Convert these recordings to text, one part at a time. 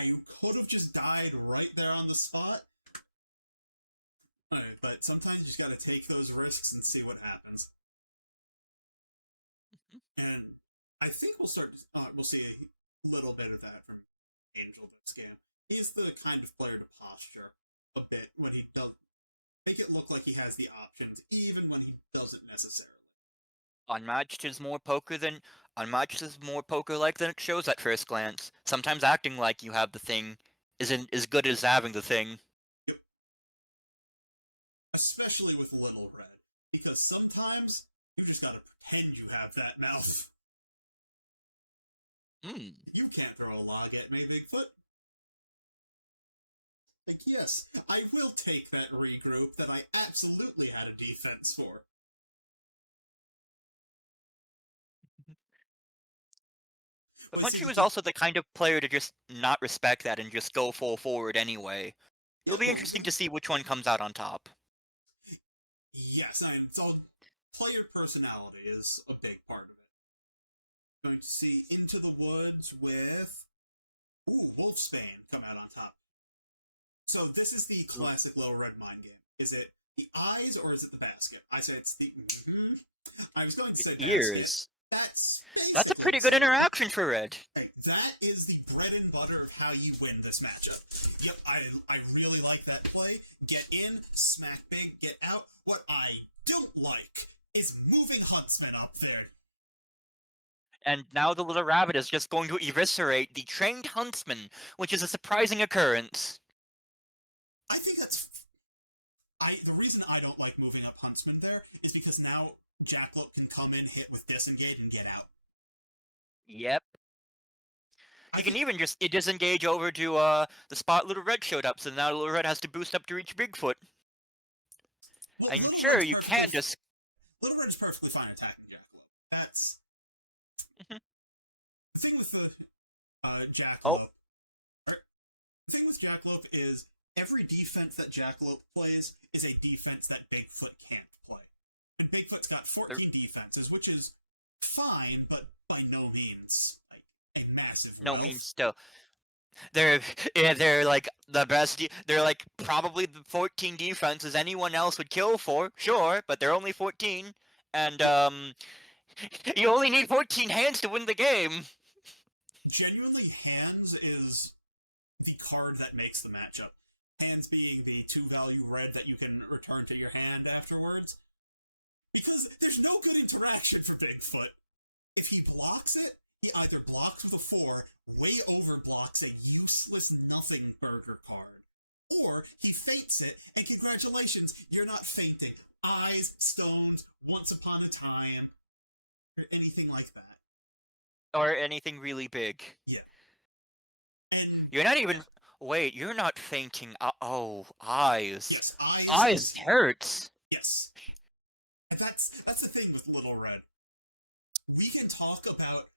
I could have just died right there on the spot. But sometimes you just gotta take those risks and see what happens. And I think we'll see a little bit of that from Angel this game. He's the kind of player to posture a bit when he does, make it look like he has the options, even when he doesn't necessarily. Unmatched is more poker-like than it shows at first glance. Sometimes acting like you have the thing isn't as good as having the thing. Yep. Especially with Little Red, because sometimes you just gotta pretend you have that mouth. You can't throw a log at me, Bigfoot. Like, yes, I will take that regroup that I absolutely had a defense for. But Muddshoe is also the kind of player to just not respect that and just go full forward anyway. It'll be interesting to see which one comes out on top. Yes, so player personality is a big part of it. Going to see Into the Woods with Wolfsbane come out on top. So this is the classic Little Red mind game. Is it the eyes or is it the basket? I say it's the. I was going to say ears. Basket. That's a pretty good interaction for Red. Hey, that is the bread and butter of how you win this matchup. Yep, I really like that play. Get in, smack big, get out. What I don't like is moving Huntsman up there. And now the little rabbit is just going to eviscerate the trained huntsman, which is a surprising occurrence. I think that's... the reason I don't like moving up Huntsman there is because now Jackalope can come in, hit with disengage, and get out. Yep. He can even just disengage over to the spot Little Red showed up, so now Little Red has to boost up to reach Bigfoot. Well, I'm sure you can't just... Little Red is perfectly fine attacking Jackalope. That's... The thing with the Jackalope... The thing with Jackalope is every defense that Jackalope plays is a defense that Bigfoot can't play. And Bigfoot's got 14 defenses, which is fine, but by no means like a massive wealth. means still. They're like the best. They're like probably the 14 defenses anyone else would kill for, sure, but they're only 14, and you only need 14 hands to win the game. Genuinely, hands is the card that makes the matchup. Hands being the 2-value red that you can return to your hand afterwards. Because there's no good interaction for Bigfoot. If he blocks it, he either blocks with a 4, way overblocks a useless nothing burger card, or he feints it, and congratulations, you're not fainting. Eyes, stones, once upon a time, or anything like that. Or anything really big. Yeah. And you're not even... Wait, you're not fainting. Eyes. Yes, eyes hurts. Yes. And that's the thing with Little Red. We can talk about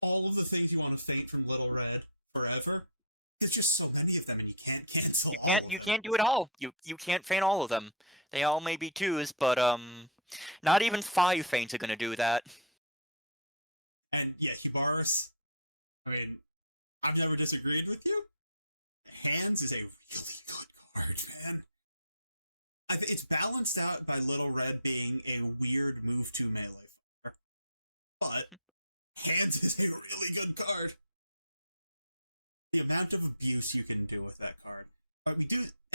all of the things you want to feint from Little Red forever. There's just so many of them, and you can't cancel all of them. You can't do it all. You can't feint all of them. They all may be 2s, but not even 5 feints are gonna do that. And yeah, Hubaris, I mean, I've never disagreed with you. Hands is a really good card, man. It's balanced out by Little Red being a weird move to melee fire. But hands is a really good card. The amount of abuse you can do with that card.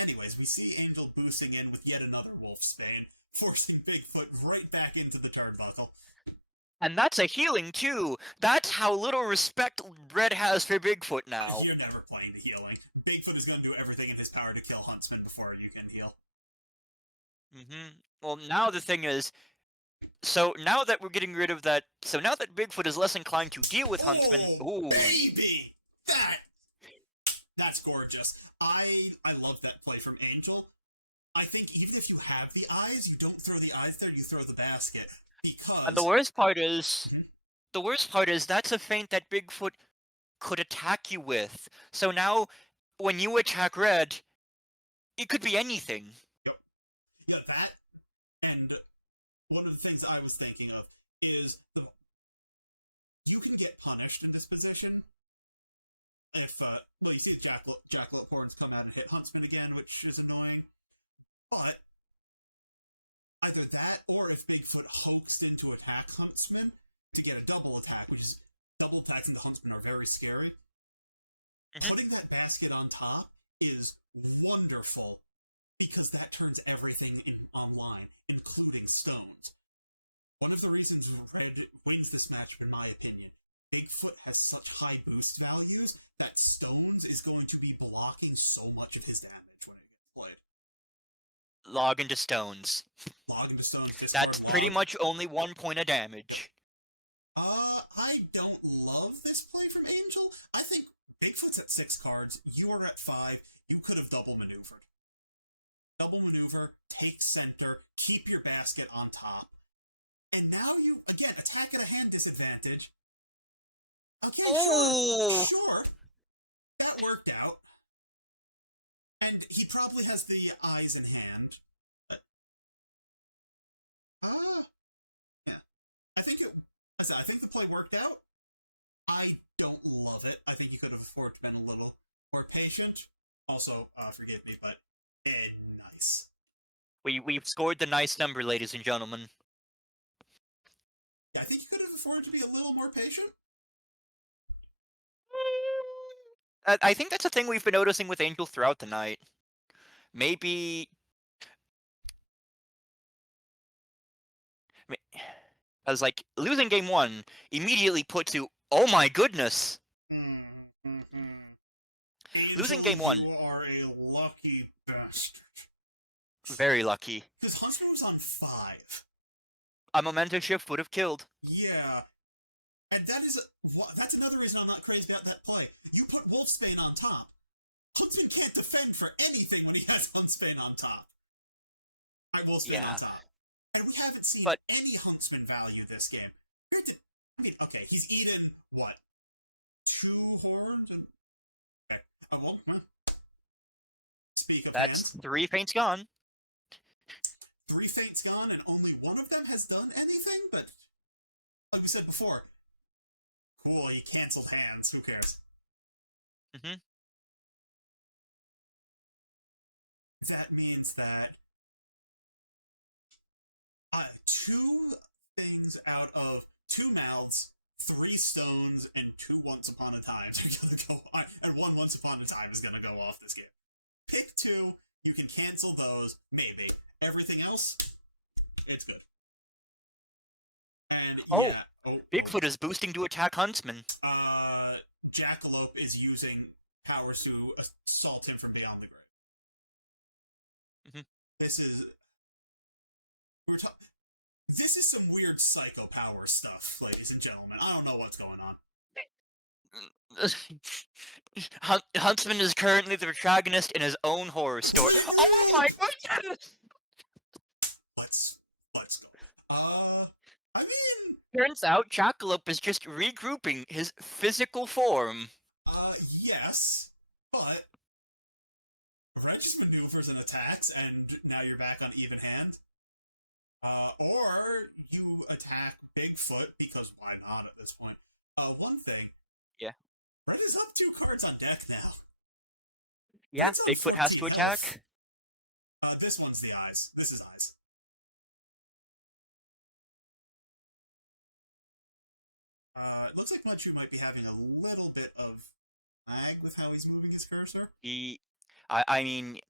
Anyways, we see Angel boosting in with yet another Wolfsbane, forcing Bigfoot right back into the turnbuckle. And that's a healing, too. That's how little respect Red has for Bigfoot now. You're never playing the healing. Bigfoot is going to do everything in his power to kill Huntsman before you can heal. Well, now the thing is... So, now that we're getting rid of that... So, now that Bigfoot is less inclined to deal with Huntsman... Ooh! Baby! That's gorgeous. I love that play from Angel. I think even if you have the eyes, you don't throw the eyes there, you throw the basket. Because... And the worst part is... The worst part is that's a feint that Bigfoot could attack you with. So now, when you attack Red, it could be anything. Yep. Yeah, that, and one of the things I was thinking of is you can get punished in this position if, well, you see the Jackalope horns come out and hit Huntsman again, which is annoying. But either that, or if Bigfoot hoaxed into attack Huntsman to get a double attack, which is double attacks into Huntsman are very scary. Putting that basket on top is wonderful because that turns everything online, including stones. One of the reasons Red wins this matchup, in my opinion, Bigfoot has such high boost values that stones is going to be blocking so much of his damage when it gets played. Log into stones. Log into stones. That's pretty much only 1 point of damage. I don't love this play from Angel. I think Bigfoot's at 6 cards, you're at 5, you could have double maneuvered. Double maneuver, take center, keep your basket on top. And now you, again, attack at a hand disadvantage. Okay, sure. That worked out. And he probably has the eyes in hand. Yeah. I think the play worked out. I don't love it. I think you could have afforded to been a little more patient. Also, forgive me, but nice. We've scored the nice number, ladies and gentlemen. Yeah, I think you could have afforded to be a little more patient. I think that's a thing we've been noticing with Angel throughout the night. Maybe... Because, like, losing game 1 immediately puts you, oh my goodness! Losing game 1... You are a lucky bastard. Very lucky. Because Huntsman was on 5. A memento shift would have killed. Yeah. And that's another reason I'm not crazy about that play. You put Wolfsbane on top. Huntsman can't defend for anything when he has Huntsbane on top. Wolfsbane on top. And we haven't seen any Huntsman value this game. I mean, okay, he's eaten, what? 2 horns? Okay. Well, speak of That's hands. 3 faints gone. 3 faints gone, and only one of them has done anything, but like we said before, cool, he canceled hands, who cares? That means that 2 things out of 2 mouths, 3 stones, and 2 Once Upon a Times are gonna go on, and 1 Once Upon a Time is gonna go off this game. Pick 2, you can cancel those, maybe. Everything else, it's good. And Bigfoot is boosting to attack Huntsman. Jackalope is using powers to assault him from beyond the grave. This is some weird psycho power stuff, ladies and gentlemen. I don't know what's going on. Huntsman is currently the protagonist in his own horror story. Oh my goodness! Let's go. I mean... Turns out Jackalope is just regrouping his physical form. Yes, but Red just maneuvers and attacks, and now you're back on even hand. Or you attack Bigfoot, because why not at this point? One thing. Yeah. Red is up 2 cards on deck now. Yeah, Bigfoot has to attack. This one's the eyes. This is eyes. It looks like Muddshoe might be having a little bit of lag with how he's moving his cursor. I mean,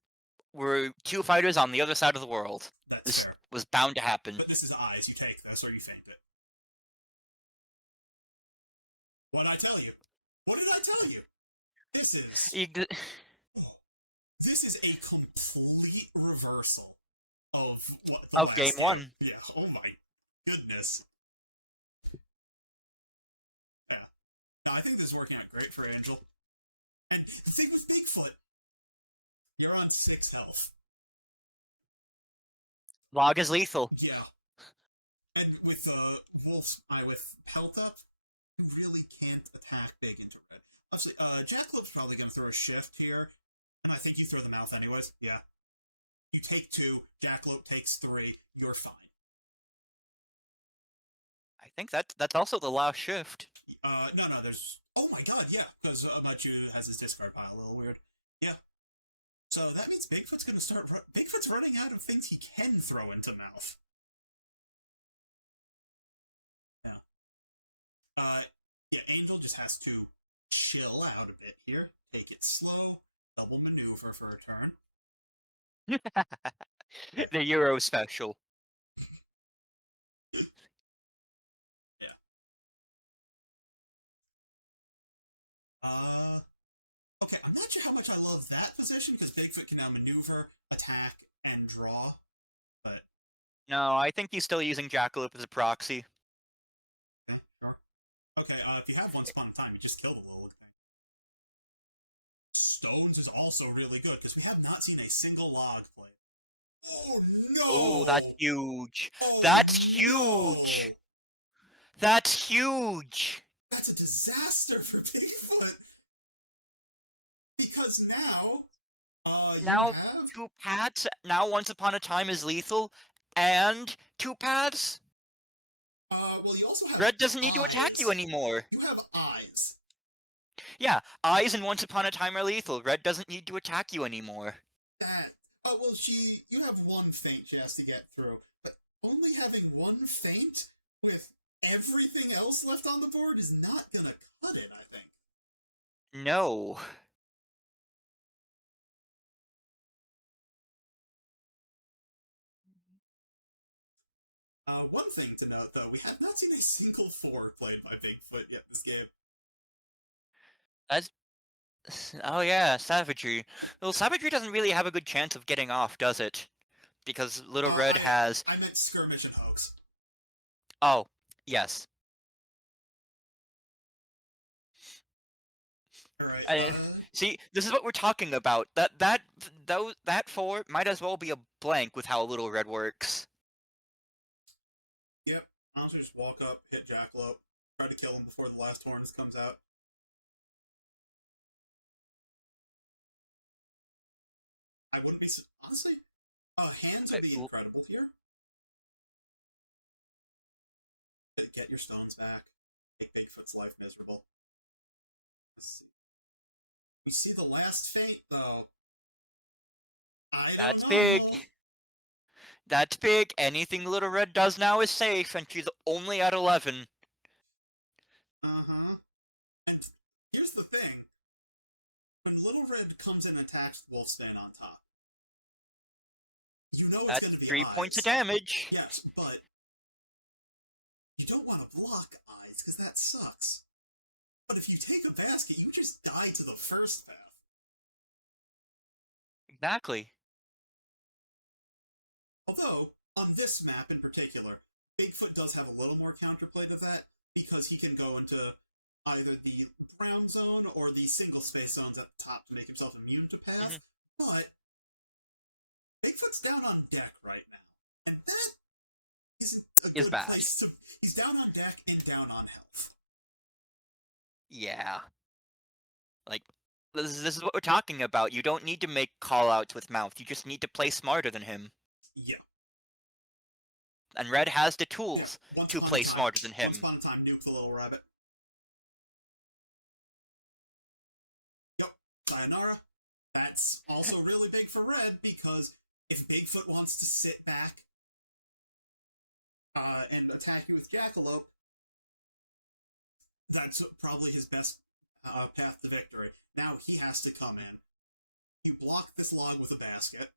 we're 2 fighters on the other side of the world. This fair. Was bound to happen. But this is eyes. You take this or you faint it. What did I tell you? What did I tell you? This is a complete reversal of game 1. Yeah. Oh my goodness. Yeah. No, I think this is working out great for Angel. And the thing with Bigfoot, you're on 6 health. Log is lethal. Yeah. And with with Pelt up, you really can't attack big into Red. Honestly, Jackalope's probably going to throw a shift here, and I think you throw the mouth anyways. Yeah. You take 2, Jackalope takes 3, you're fine. I think that's also the last shift. No, there's... Oh my god, yeah, because Muddshoe has his discard pile, a little weird. Yeah. So that means Bigfoot's gonna start... Bigfoot's running out of things he can throw into mouth. Yeah. Yeah, Angel just has to chill out a bit here, take it slow, double maneuver for a turn. The Euro special. Yeah. Okay, I'm not sure how much I love that position, because Bigfoot can now maneuver, attack, and draw, but... No, I think he's still using Jackalope as a proxy. Yeah, sure. Okay, if you have Once Upon a Time, you just kill the little thing. Stones is also really good, because we have not seen a single log play. Oh, no! Oh, that's huge. Oh, That's no! huge! That's huge! That's a disaster for Bigfoot! Because now, Now, you have... 2 paths, now Once Upon a Time is lethal, and 2 paths? well, you also have Red doesn't need to attack you eyes. anymore. You have eyes. Yeah, Eyes and Once Upon a Time are lethal. Red doesn't need to attack you anymore. That... Oh, well, you have one feint she has to get through, but only having one feint with everything else left on the board is not gonna cut it, I think. No. One thing to note, though, we have not seen a single 4 played by Bigfoot yet this game. That's... Oh yeah, Savagery. Well, Savagery doesn't really have a good chance of getting off, does it? Because Little Red has... I meant Skirmish and Hoax. Oh, yes. Alright, See, this is what we're talking about. That 4 might as well be a blank with how Little Red works. Yep, honestly just walk up, hit Jackalope, try to kill him before the last Hornets comes out. I wouldn't be... Honestly, hands would be incredible here. Get your stones back. Make Bigfoot's life miserable. Let's see. We see the last feint, though. That's big. That's big. Anything Little Red does now is safe, and she's only at 11. Uh-huh. And here's the thing. When Little Red comes in and attacks Wolfsbane on top, you know it's going to be 3 eyes. points of damage. Yes, but you don't want to block eyes, because that sucks. But if you take a basket, you just die to the first path. Exactly. Although, on this map in particular, Bigfoot does have a little more counterplay to that, because he can go into either the brown zone or the single space zones at the top to make himself immune to path, but Bigfoot's down on deck right now, and that isn't a good bad. place to... He's down on deck and down on health. Yeah. Like, this is what we're talking about. You don't need to make call-outs with mouth. You just need to play smarter than him. Yeah. And Red has the tools to play smarter than him. Once upon a time, nuke the little rabbit. Yep, sayonara. That's also really big for Red, because if Bigfoot wants to sit back and attack you with Jackalope, that's probably his best path to victory. Now he has to come in. You block this log with a basket.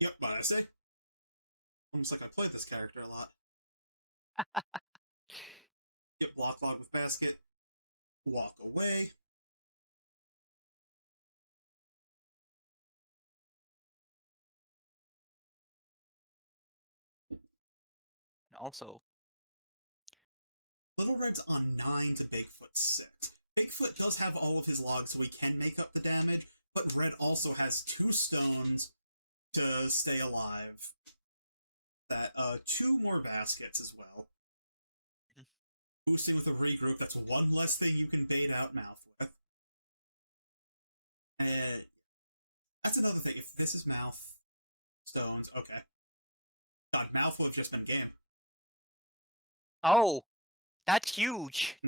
Yep, what I say? Almost like I played this character a lot. Yep, block log with basket. Walk away. Also, Little Red's on 9 to Bigfoot 6. Bigfoot does have all of his logs, so he can make up the damage, but Red also has 2 stones to stay alive. That 2 more baskets as well. Boosting with a regroup, that's 1 less thing you can bait out mouth with. That's another thing, if this is mouth, stones. Okay. God, mouth would have just been game. Oh, that's huge.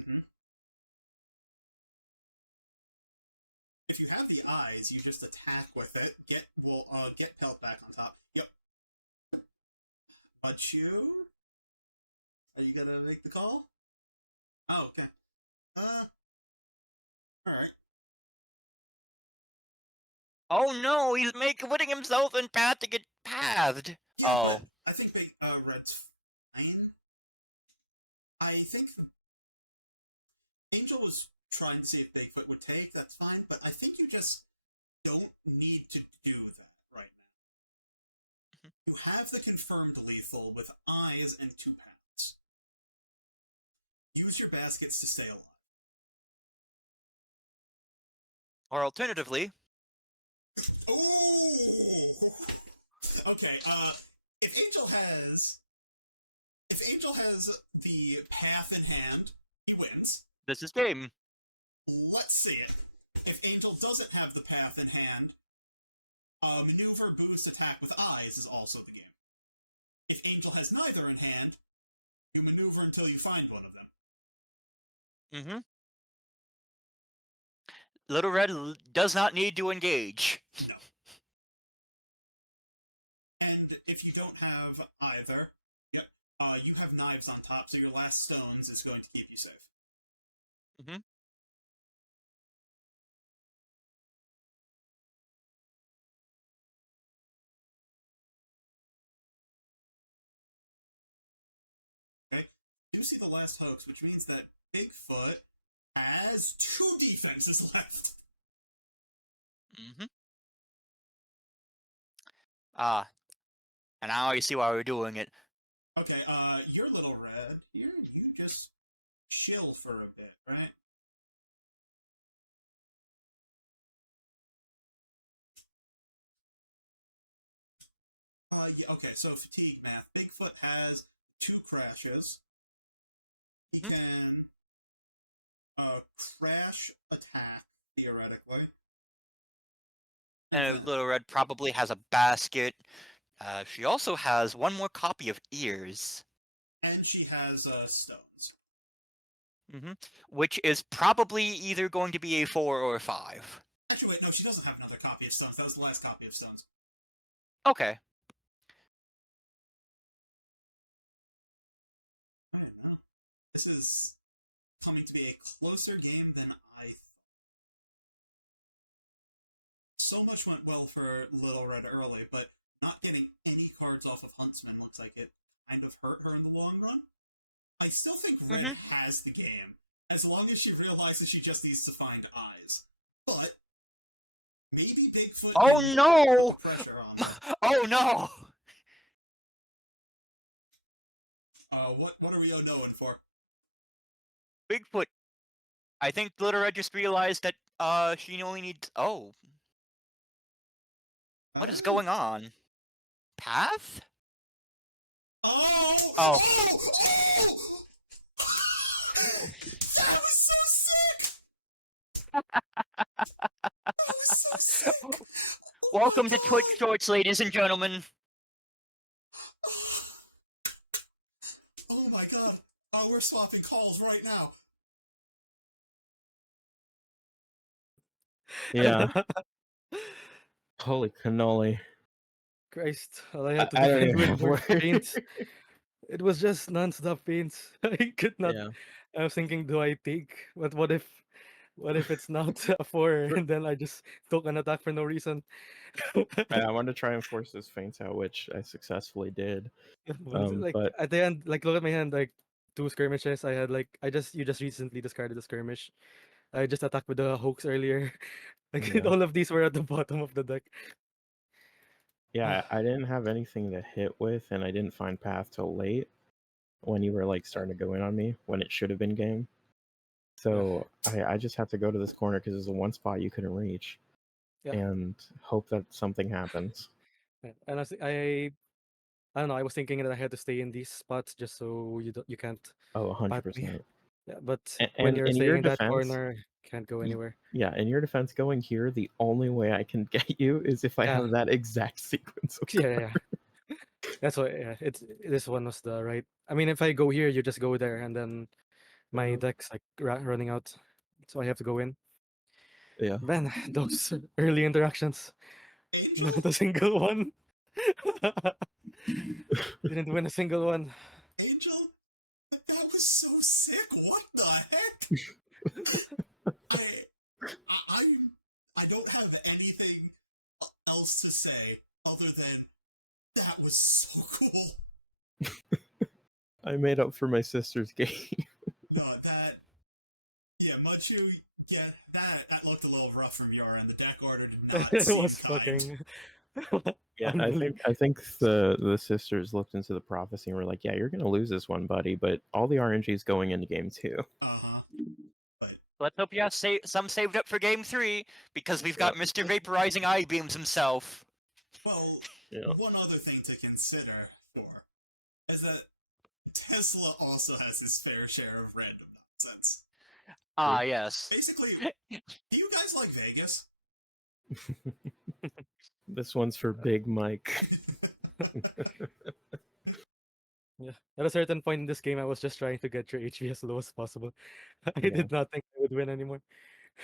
If you have the eyes, you just attack with it. Get pelt back on top. Yep. Muddshoe? Are you gonna make the call? Oh, okay. Alright. Oh no, he's putting himself in path to get pathed. Yeah, Oh. but I think Red's fine. I think Angel was trying to see if Bigfoot would take, that's fine, but I think you just don't need to do that right now. You have the confirmed lethal with eyes and 2 pounds. Use your baskets to stay alive. Or alternatively... Ooh! Okay, if Angel has the path in hand, he wins. This is game. Let's see it. If Angel doesn't have the path in hand, maneuver, boost, attack with eyes is also the game. If Angel has neither in hand, you maneuver until you find one of them. Little Red does not need to engage. No. And if you don't have either, yep, you have knives on top, so your last stones is going to keep you safe. Okay, you see the last hoax, which means that Bigfoot has 2 defenses left. And now you see why we're doing it. Okay, you're Little Red. Here, you just chill for a bit, right? Yeah, okay, so fatigue math. Bigfoot has 2 crashes. He can, crash attack, theoretically. And Little Red probably has a basket. She also has 1 more copy of ears. And she has, stones. Which is probably either going to be a 4 or a 5. Actually, wait, no, she doesn't have another copy of stones. That was the last copy of stones. Okay. I don't know. This is coming to be a closer game than I thought. So much went well for Little Red early, but not getting any cards off of Huntsman looks like it kind of hurt her in the long run. I still think Red has the game, as long as she realizes she just needs to find eyes. But maybe Bigfoot. Oh no! Pressure on her. Oh no! What are we knowing for? Bigfoot. I think Little Red just realized that she only needs. Oh. What is going on? Path? Oh! Oh. Oh! Oh! That was so sick! That was so sick! Oh, welcome to Twitch Shorts, ladies and gentlemen. Oh my god. We're swapping calls right now. Yeah. Holy cannoli. Christ, all I had to I don't defend even with have were words. paints. It was just non-stop paints. I could not. Yeah. I was thinking, do I take? But what if it's not a 4 and then I just took an attack for no reason? I wanted to try and force those feints out, which I successfully did. Like but at the end, like look at my hand, like 2 skirmishes. I had like you just recently discarded the skirmish. I just attacked with the hoax earlier. Like Yeah. all of these were at the bottom of the deck. yeah, I didn't have anything to hit with, and I didn't find path till late when you were like starting to go in on me when it should have been game. So I just had to go to this corner because there's a 1 spot you couldn't reach, and hope that something happens. And I don't know. I was thinking that I had to stay in these spots just so you can't. Oh, pat me. 100%. Yeah, but And, when and you're in staying your in that defense, corner, can't go anywhere. yeah, in your defense, going here, the only way I can get you is if I Yeah. have that exact sequence of Yeah, yeah. That's why. Yeah, this one was the right. I mean, if I go here, you just go there, and then my Mhm. deck's like running out, so I have to go in. Yeah. Man, those early interactions, Angel? not a single one. Didn't win a single one. Angel? That was so sick. What the heck? I don't have anything else to say other than that was so cool. I made up for my sister's game. No, Muddshoe, that looked a little rough from your end. The deck order did not It seem was kind. fucking Yeah, unbelievable. I think the sisters looked into the prophecy and were like, "Yeah, you're gonna lose this one, buddy, but all the RNG is going into game 2." Uh-huh. But Let's hope you have some saved up for game 3 because we've got Yeah. Mr. Vaporizing Eye Beams himself. well, Yeah. one other thing to consider for is that Tesla also has his fair share of random nonsense. Ah, yes. Basically, do you guys like Vegas? This one's for Big Mike. Yeah. At a certain point in this game, I was just trying to get your HP as low as possible. I Yeah. did not think I would win anymore.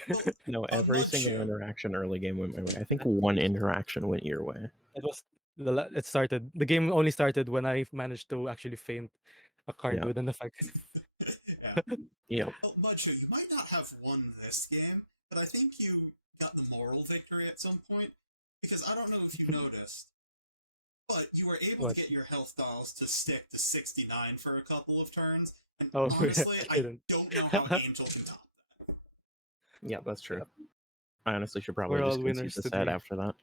Well, No, every single Muddshoe, interaction early game went my way. I think one interaction went your way. It was it started. The game only started when I managed to actually feint a card Yeah. with an effect. yeah. Yeah. Well, Muddshoe, you might not have won this game, but I think you got the moral victory at some point. Because I don't know if you noticed, but you were able What? to get your health dials to stick to 69 for a couple of turns. And Oh, yeah, honestly, I I didn't. don't know how Angel can top that. Yeah, that's true. I honestly should probably We're all just concede winners the set today. after that.